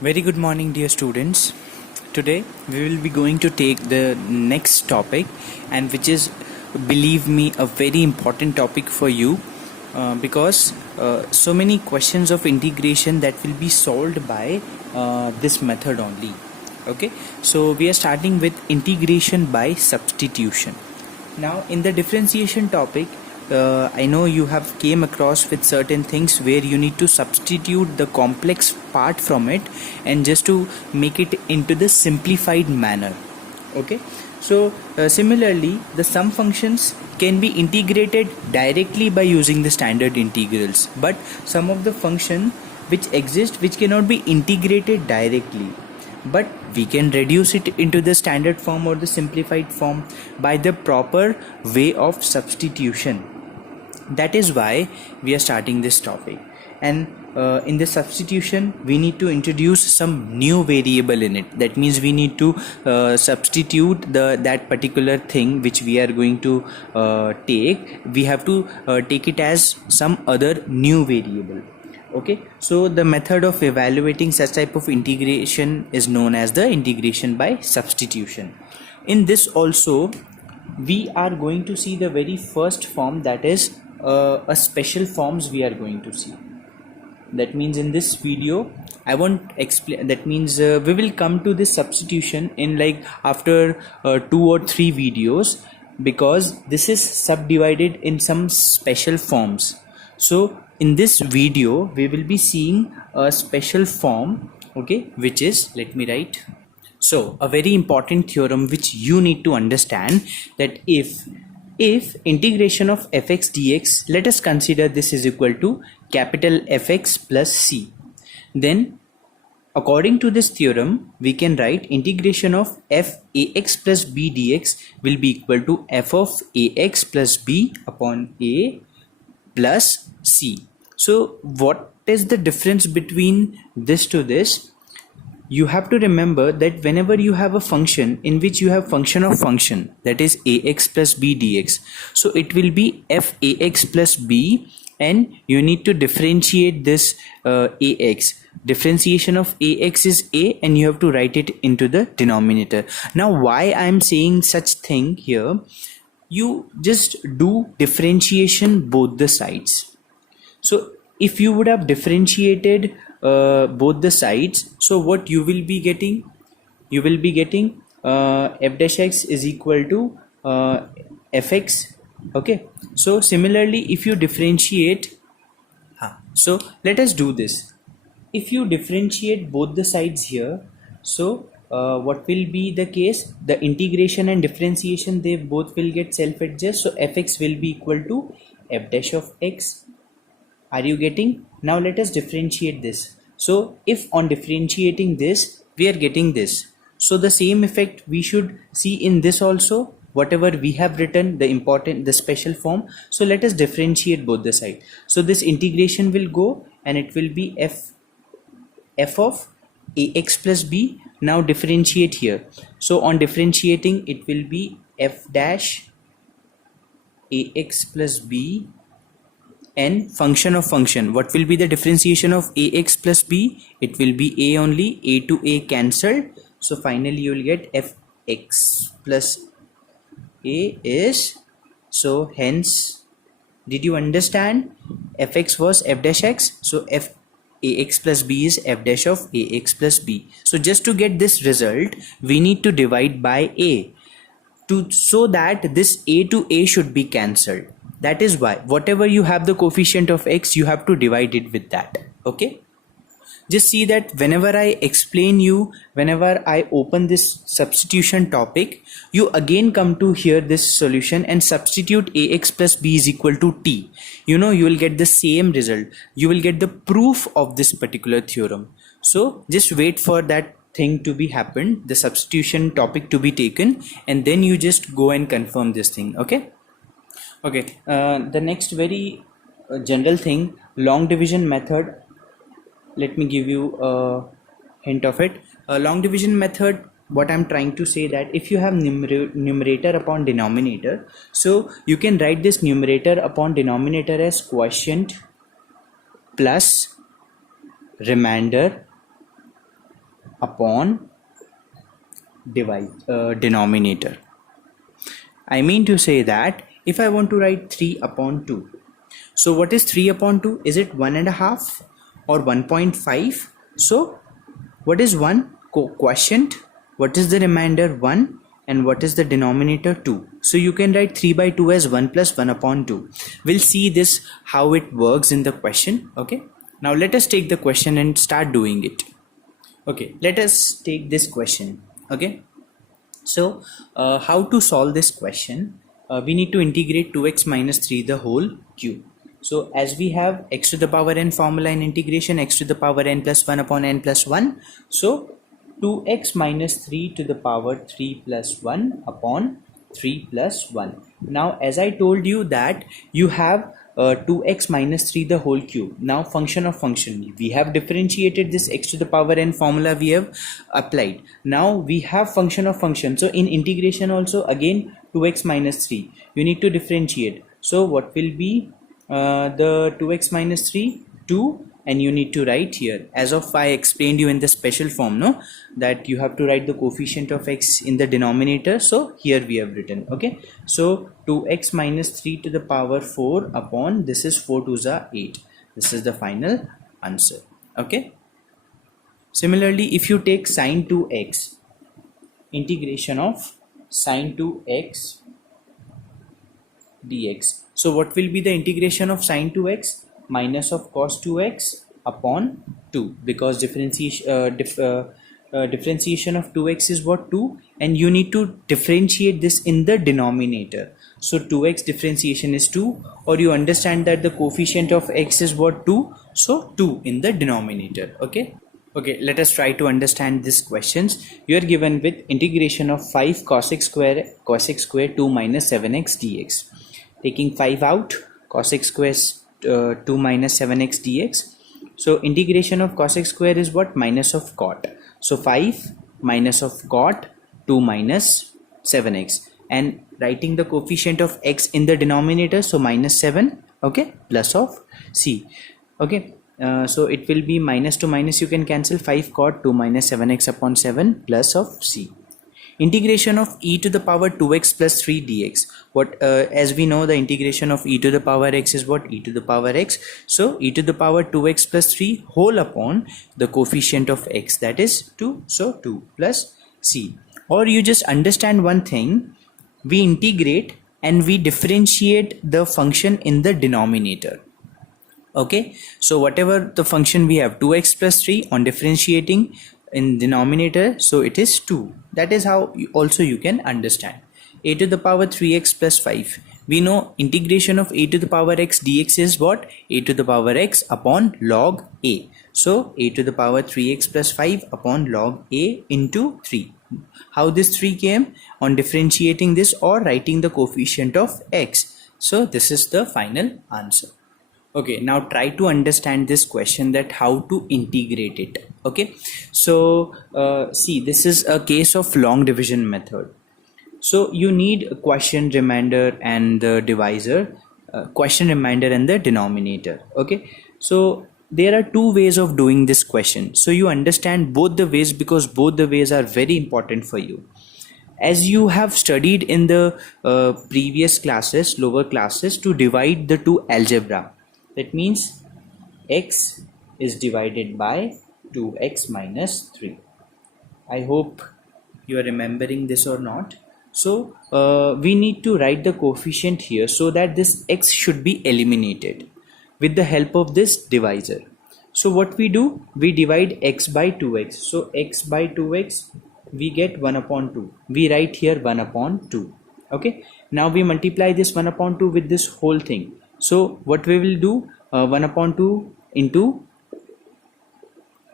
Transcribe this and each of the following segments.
Very good morning, dear students. Today we will be going to take the next topic, and which is, believe me, a very important topic for you because so many questions of integration that will be solved by this method only. Okay, so we are starting with integration by substitution. Now, in the differentiation topic, I know you have came across with certain things where you need to substitute the complex part from it and just to make it into the simplified manner. Okay, so similarly, the sum functions can be integrated directly by using the standard integrals, but some of the function which exist which cannot be integrated directly, but we can reduce it into the standard form or the simplified form by the proper way of substitution. That is why we are starting this topic, and in the substitution we need to introduce some new variable in it. That means we need to substitute that particular thing which we are going to take. We have to take it as some other new variable. Okay, so the method of evaluating such type of integration is known as the integration by substitution. In this also we are going to see the very first form, that is a special forms we are going to see. That means in this video I won't explain. That means we will come to this substitution in like after 2 or 3 videos, because this is subdivided in some special forms. So in this video we will be seeing a special form, okay, which is, let me write. So a very important theorem which you need to understand, that if integration of fx dx, let us consider this is equal to capital Fx plus c, then according to this theorem we can write integration of f ax plus b dx will be equal to f of ax plus b upon a plus c. So what is the difference between this to this? You have to remember that whenever you have a function in which you have function of function, that is ax plus b dx, so it will be f ax plus b, and you need to differentiate this ax. Differentiation of ax is a, and you have to write it into the denominator. Now why I am saying such thing here, you just do differentiation both the sides. So if you would have differentiated both the sides, so what you will be getting? You will be getting f dash x is equal to fx. Okay, so similarly if you differentiate, so let us do this. If you differentiate both the sides here, so what will be the case? The integration and differentiation, they both will get self-adjust, so fx will be equal to f dash of x. Are you getting? Now let us differentiate this. So if on differentiating this we are getting this, so the same effect we should see in this also, whatever we have written, the special form. So let us differentiate both the side. So this integration will go and it will be f of ax plus b. Now differentiate here. So on differentiating it will be f dash ax plus b and function of function. What will be the differentiation of ax plus b? It will be a only, a to a cancelled, so finally you will get fx plus a is, so hence, did you understand? Fx was f dash x, so f ax plus b is f dash of ax plus b. So just to get this result we need to divide by a, so that this a to a should be cancelled. That is why whatever you have the coefficient of x, you have to divide it with that. Okay, just see that whenever I explain you, whenever I open this substitution topic, you again come to here this solution and substitute ax plus b is equal to t. You know, you will get the same result. You will get the proof of this particular theorem. So just wait for that thing to be happened, the substitution topic to be taken, and then you just go and confirm this thing. Okay. Okay, the next very general thing, long division method. Let me give you a hint of it. Long division method, what I'm trying to say, that if you have numerator upon denominator, so you can write this numerator upon denominator as quotient plus remainder upon denominator. I mean to say that if I want to write 3 upon 2, so what is 3 upon 2? Is it 1.5 or 1.5? So what is 1? Quotient. What is the remainder? 1. And what is the denominator? 2. So you can write 3 by 2 as 1 plus 1 upon 2. We'll see this how it works in the question. Okay. Now let us take the question and start doing it. Okay. Let us take this question. Okay. So how to solve this question? We need to integrate 2x minus 3 the whole cube. So as we have x to the power n formula in integration, x to the power n plus 1 upon n plus 1. So 2x minus 3 to the power 3 plus 1 upon 3 plus 1. Now as I told you that you have 2x minus 3 the whole cube. Now function of function, we have differentiated this x to the power n formula we have applied. Now we have function of function. So in integration also again 2x minus 3 you need to differentiate. So what will be the 2x minus 3? 2, and you need to write here, as of I explained you in the special form, no, that you have to write the coefficient of x in the denominator. So here we have written, okay, so 2x minus 3 to the power 4 upon, this is 4 2s are 8. This is the final answer. Okay, similarly if you take sine 2x, integration of sine 2x dx, so what will be the integration of sine 2x? Minus of cos 2x upon 2, because differentiation of 2x is what? 2, and you need to differentiate this in the denominator. So 2x differentiation is 2, or you understand that the coefficient of x is what? 2, so 2 in the denominator. Okay, let us try to understand these questions. You are given with integration of 5 cos x square 2 minus 7x dx. Taking 5 out, cos x square 2 minus 7x dx. So integration of cos x square is what? Minus of cot. So 5 minus of cot 2 minus 7x, and writing the coefficient of x in the denominator, so minus 7, okay, plus of c. Okay, so it will be minus to minus, you can cancel, 5 cot 2 minus 7x upon 7 plus of c. Integration of e to the power 2x plus 3 dx. What as we know, the integration of e to the power x is what? E to the power x. So e to the power 2x plus 3 whole upon the coefficient of x, that is 2. So 2 plus c. Or you just understand one thing, we integrate and we differentiate the function in the denominator. Okay, so whatever the function we have, 2x plus 3, on differentiating in denominator, so it is 2. That is how you can understand. A to the power 3x plus 5, we know integration of a to the power x dx is what? A to the power x upon log a. So a to the power 3x plus 5 upon log a into 3. How this 3 came? On differentiating this or writing the coefficient of x. So this is the final answer. Okay, now try to understand this question, that how to integrate it. Okay, so see, this is a case of long division method. So you need a quotient, remainder and the divisor, quotient, remainder and the denominator. Okay, so there are two ways of doing this question. So you understand both the ways, because both the ways are very important for you. As you have studied in the previous classes, lower classes, to divide the two algebra. That means x is divided by 2x minus 3. I hope you are remembering this or not. So we need to write the coefficient here so that this x should be eliminated with the help of this divisor. So what we do, we divide x by 2x. So x by 2x, we get 1 upon 2. We write here 1 upon 2. Okay, now we multiply this 1 upon 2 with this whole thing. So what we will do, 1 upon 2 into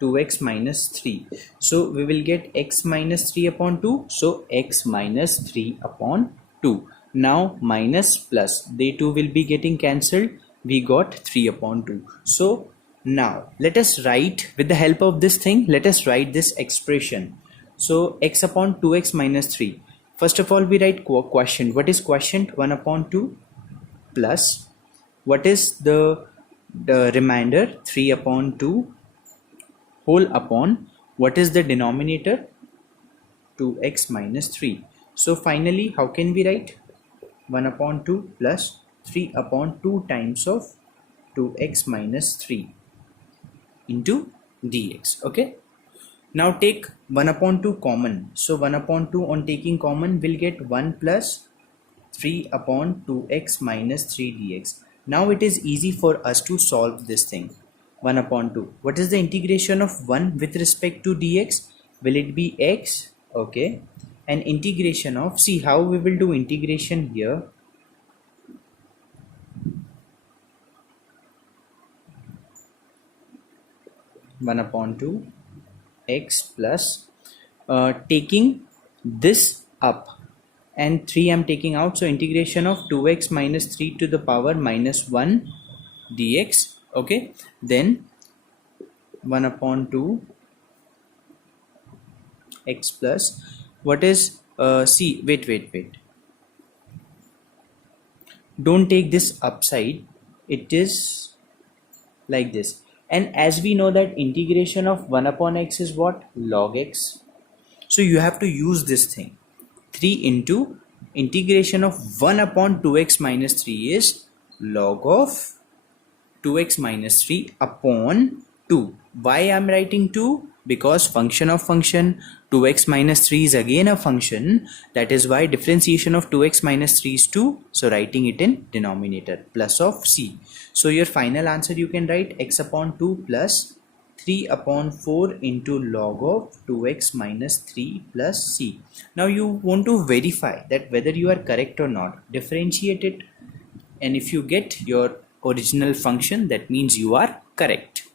2x minus 3. So we will get x minus 3 upon 2. So x minus 3 upon 2. Now minus plus, they two will be getting cancelled. We got 3 upon 2. So now let us write, with the help of this thing, let us write this expression. So x upon 2x minus 3. First of all, we write quotient. What is quotient? 1 upon 2 plus, what is the remainder? 3 upon 2 whole upon What is the denominator? 2x minus 3. So finally, how can we write? 1 upon 2 plus 3 upon 2 times of 2x minus 3 into dx. Okay. Now take 1 upon 2 common. So 1 upon 2 on taking common will get 1 plus 3 upon 2x minus 3 dx. Now it is easy for us to solve this thing. 1 upon 2. What is the integration of 1 with respect to dx? Will it be x? Okay. And integration of, see how we will do integration here. One upon 2 x plus taking this up and 3 I'm taking out, so integration of 2x minus 3 to the power minus 1 dx. Okay, then 1 upon 2 x plus, what is see, wait, don't take this upside, it is like this. And as we know that integration of 1 upon x is what? Log x. So you have to use this thing. 3 into integration of 1 upon 2x minus 3 is log of 2x minus 3 upon 2. Why I am writing 2? Because function of function 2x minus 3 is again a function. That is why differentiation of 2x minus 3 is 2. So writing it in denominator plus of c. So your final answer you can write x upon 2 plus 3 upon 4 into log of 2x minus 3 plus c. Now you want to verify that whether you are correct or not. Differentiate it, and if you get your original function, that means you are correct.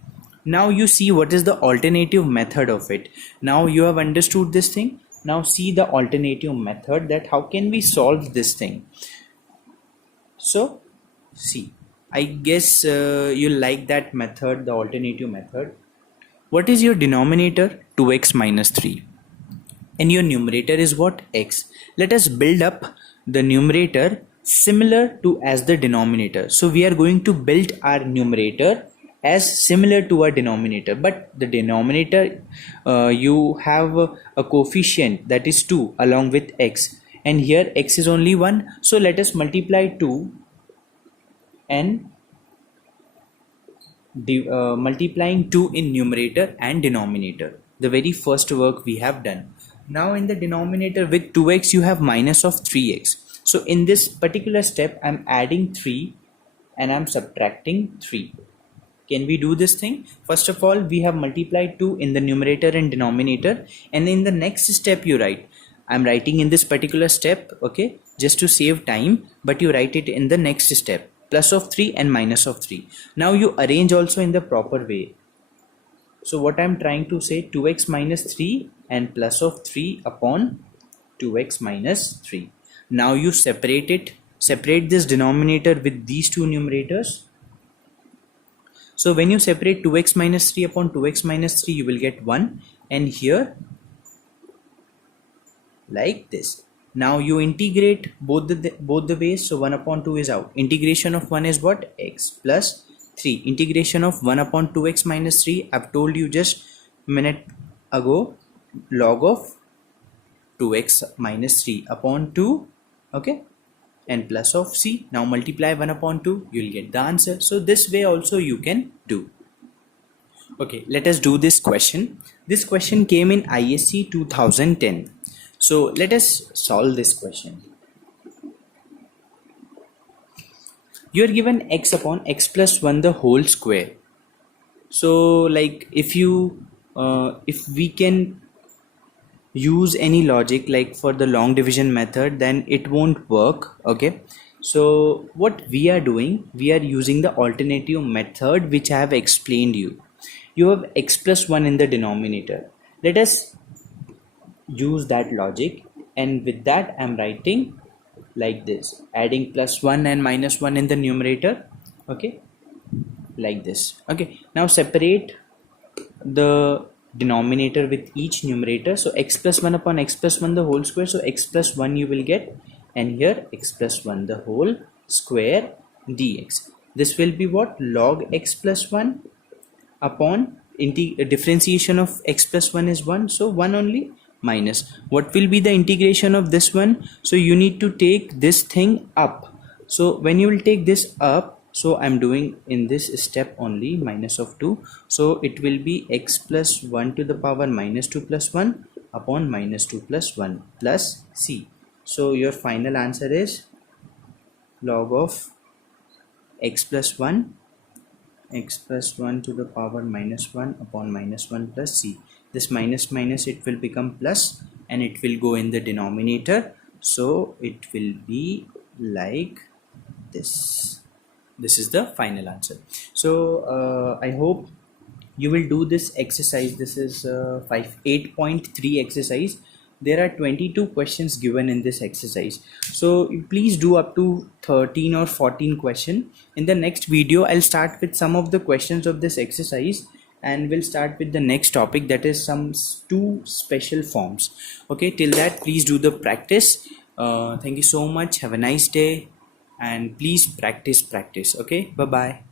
Now you see what is the alternative method of it. Now you have understood this thing. Now see the alternative method, that how can we solve this thing. So see, I guess you like that method, the alternative method. What is your denominator? 2x minus 3. And your numerator is what? X. Let us build up the numerator similar to as the denominator. So we are going to build our numerator as similar to our denominator, but the denominator you have a coefficient that is 2 along with x, and here x is only 1. So let us multiply 2 and multiplying 2 in numerator and denominator. The very first work we have done. Now in the denominator with 2x you have minus of 3x. So in this particular step I'm adding 3 and I'm subtracting 3. Can we do this thing? First of all, we have multiplied 2 in the numerator and denominator, and in the next step you write. I'm writing in this particular step, okay, just to save time, but you write it in the next step. Plus of 3 and minus of 3. Now you arrange also in the proper way. So what I'm trying to say, 2x minus 3 and plus of 3 upon 2x minus 3. Now you separate it. Separate this denominator with these two numerators. So when you separate 2x minus 3 upon 2x minus 3, you will get 1, and here like this. Now you integrate both the ways. So 1 upon 2 is out. Integration of 1 is what? X plus 3. Integration of 1 upon 2x minus 3. I've told you just a minute ago. Log of 2x minus 3 upon 2. Okay. And plus of c. Now multiply 1 upon 2, you'll get the answer. So this way also you can do. Okay, let us do this question. This question came in ISC 2010. So let us solve this question. You are given x upon x plus 1 the whole square. So like if we can use any logic like for the long division method, then it won't work. Okay, so what we are doing, we are using the alternative method which I have explained you. You have x plus 1 in the denominator. Let us use that logic, and with that I'm writing like this, adding plus 1 and minus 1 in the numerator. Okay, like this. Okay, now separate the denominator with each numerator. So x plus 1 upon x plus 1 the whole square. So x plus 1 you will get, and here x plus 1 the whole square dx. This will be what? Log x plus 1 upon differentiation of x plus 1 is 1, so 1 only, minus what will be the integration of this one. So you need to take this thing up. So when you will take this up, so I'm doing in this step only minus of 2, so it will be x plus 1 to the power minus 2 plus 1 upon minus 2 plus 1 plus c. So your final answer is log of x plus 1 to the power minus 1 upon minus 1 plus c. This minus minus, it will become plus and it will go in the denominator, so it will be like this. This is the final answer. So I hope you will do this exercise. This is 8.3 exercise. There are 22 questions given in this exercise, so please do up to 13 or 14 question. In the next video I'll start with some of the questions of this exercise, and we'll start with the next topic, that is some two special forms. Okay, till that please do the practice. Thank you so much, have a nice day, and please practice. Okay, bye bye.